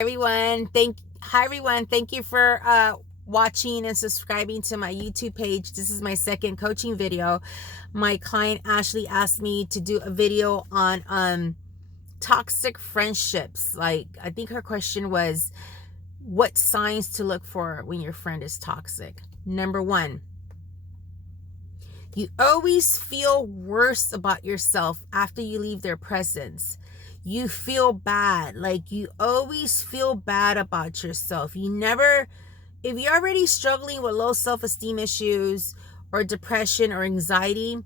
Hi everyone. Thank you for watching and subscribing to my YouTube page. This is my second coaching video. My client Ashley asked me to do a video on toxic friendships. Like, I think her question was what signs to look for when your friend is toxic. Number 1, you always feel worse about yourself after you leave their presence. You feel bad. Like, you always feel bad about yourself. If you're already struggling with low self-esteem issues or depression or anxiety,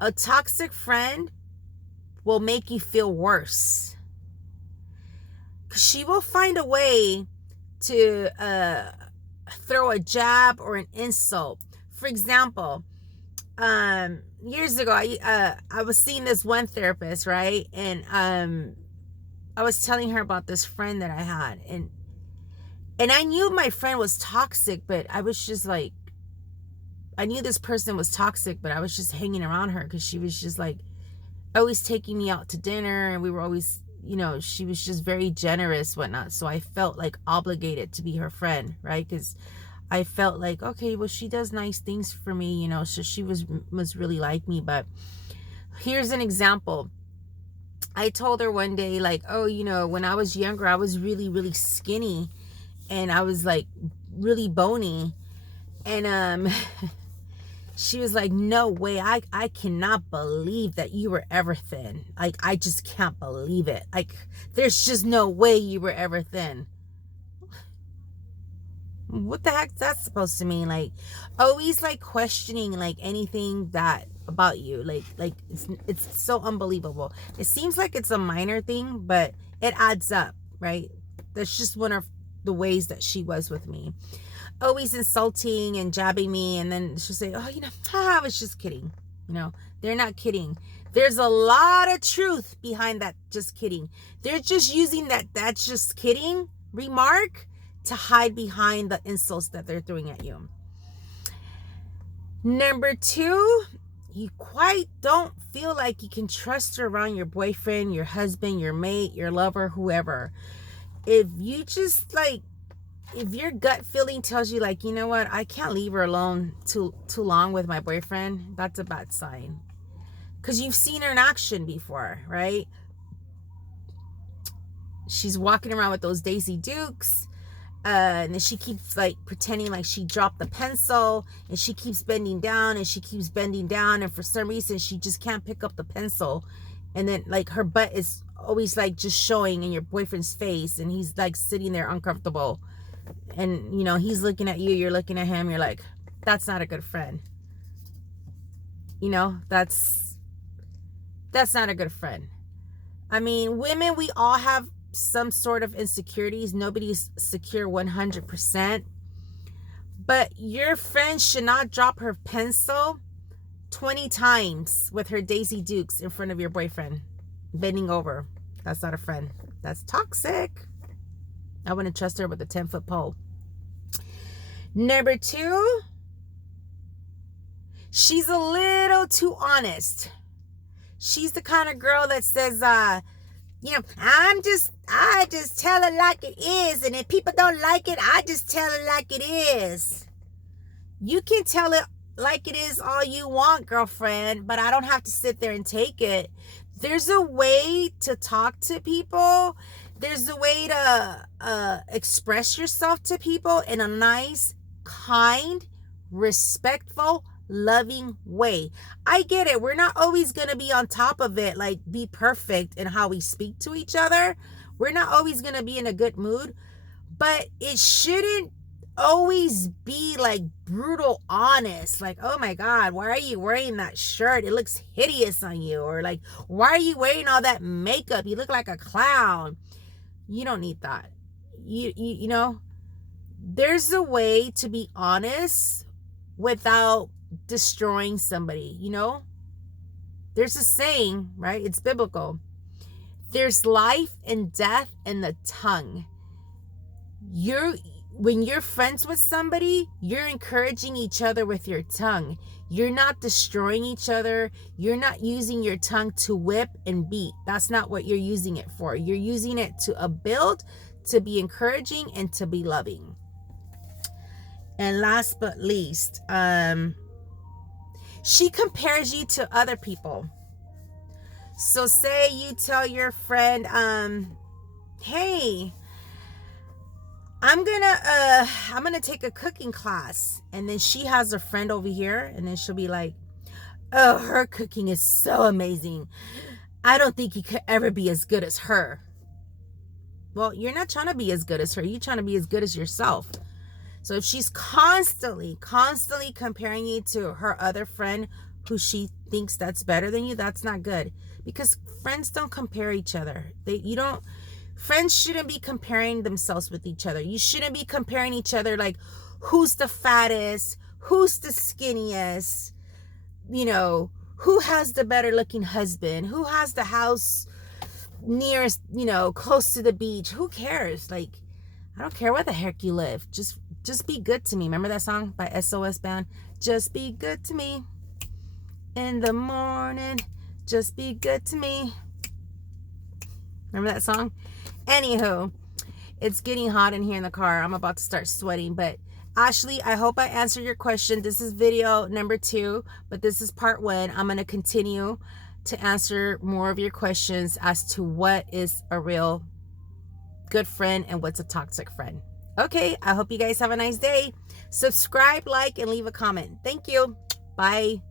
a toxic friend will make you feel worse. She will find a way to throw a jab or an insult. For example, years ago, I was seeing this one therapist, right? And I was telling her about this friend that I had, and I knew my friend was toxic, but I was just like, I knew this person was toxic, but I was just hanging around her because she was just like always taking me out to dinner, and we were always, she was just very generous, whatnot. So I felt like obligated to be her friend, right? Because I felt like, okay, well, she does nice things for me, so she must really like me. But here's an example. I told her one day, like, oh, when I was younger, I was really, really skinny, and I was like really bony. And she was like, no way, I cannot believe that you were ever thin. Like, I just can't believe it. Like, there's just no way you were ever thin. What the heck that's supposed to mean? Like, always like questioning like anything that about you. Like it's so unbelievable. It seems like it's a minor thing, but it adds up, right? That's just one of the ways that she was with me. Always insulting and jabbing me, and then she'll say, oh, I was just kidding. They're not kidding. There's a lot of truth behind that just kidding. They're just using that's just kidding remark to hide behind the insults that they're throwing at you. Number 2, you quite don't feel like you can trust her around your boyfriend, your husband, your mate, your lover, whoever. If your gut feeling tells you, like, you know what, I can't leave her alone too long with my boyfriend, that's a bad sign. Because you've seen her in action before, right? She's walking around with those Daisy Dukes. And then she keeps like pretending like she dropped the pencil, and she keeps bending down, and she keeps bending down, and for some reason she just can't pick up the pencil. And then like her butt is always like just showing in your boyfriend's face, and he's like sitting there uncomfortable, and he's looking at you, you're looking at him, you're like, that's not a good friend. That's not a good friend. I mean, women, we all have some sort of insecurities. Nobody's secure 100%. But your friend should not drop her pencil 20 times with her Daisy Dukes in front of your boyfriend, bending over. That's not a friend. That's toxic. I wouldn't trust her with a 10-foot pole. Number 2, she's a little too honest. She's the kind of girl that says, I just tell it like it is, and if people don't like it, I just tell it like it is. You can tell it like it is all you want, girlfriend, but I don't have to sit there and take it. There's a way to talk to people. There's a way to express yourself to people in a nice, kind, respectful, loving way. I get it. We're not always going to be on top of it, like be perfect in how we speak to each other. We're not always going to be in a good mood, but it shouldn't always be like brutal honest. Like, oh my God, why are you wearing that shirt? It looks hideous on you. Or like, why are you wearing all that makeup? You look like a clown. You don't need that. You know, there's a way to be honest without destroying somebody. There's a saying, right? It's biblical. There's life and death in the tongue. When you're friends with somebody, you're encouraging each other with your tongue. You're not destroying each other. You're not using your tongue to whip and beat. That's not what you're using it for. You're using it to build, to be encouraging, and to be loving. And last but least, she compares you to other people. So say you tell your friend, hey, I'm gonna take a cooking class, and then she has a friend over here, and then she'll be like, oh, her cooking is so amazing. I don't think you could ever be as good as her. Well, you're not trying to be as good as her. You're trying to be as good as yourself. So if she's constantly comparing you to her other friend who she thinks that's better than you, that's not good. Because friends don't compare each other. Friends shouldn't be comparing themselves with each other. You shouldn't be comparing each other like who's the fattest, who's the skinniest, who has the better looking husband, who has the house nearest, close to the beach. Who cares? Like, I don't care where the heck you live. Just be good to me. Remember that song by SOS Band? Just be good to me in the morning. Just be good to me. Remember that song? Anywho, it's getting hot in here in the car. I'm about to start sweating. But Ashley, I hope I answered your question. This is video number 2, but this is part 1. I'm going to continue to answer more of your questions as to what is a real good friend and what's a toxic friend. Okay, I hope you guys have a nice day. Subscribe, like, and leave a comment. Thank you. Bye.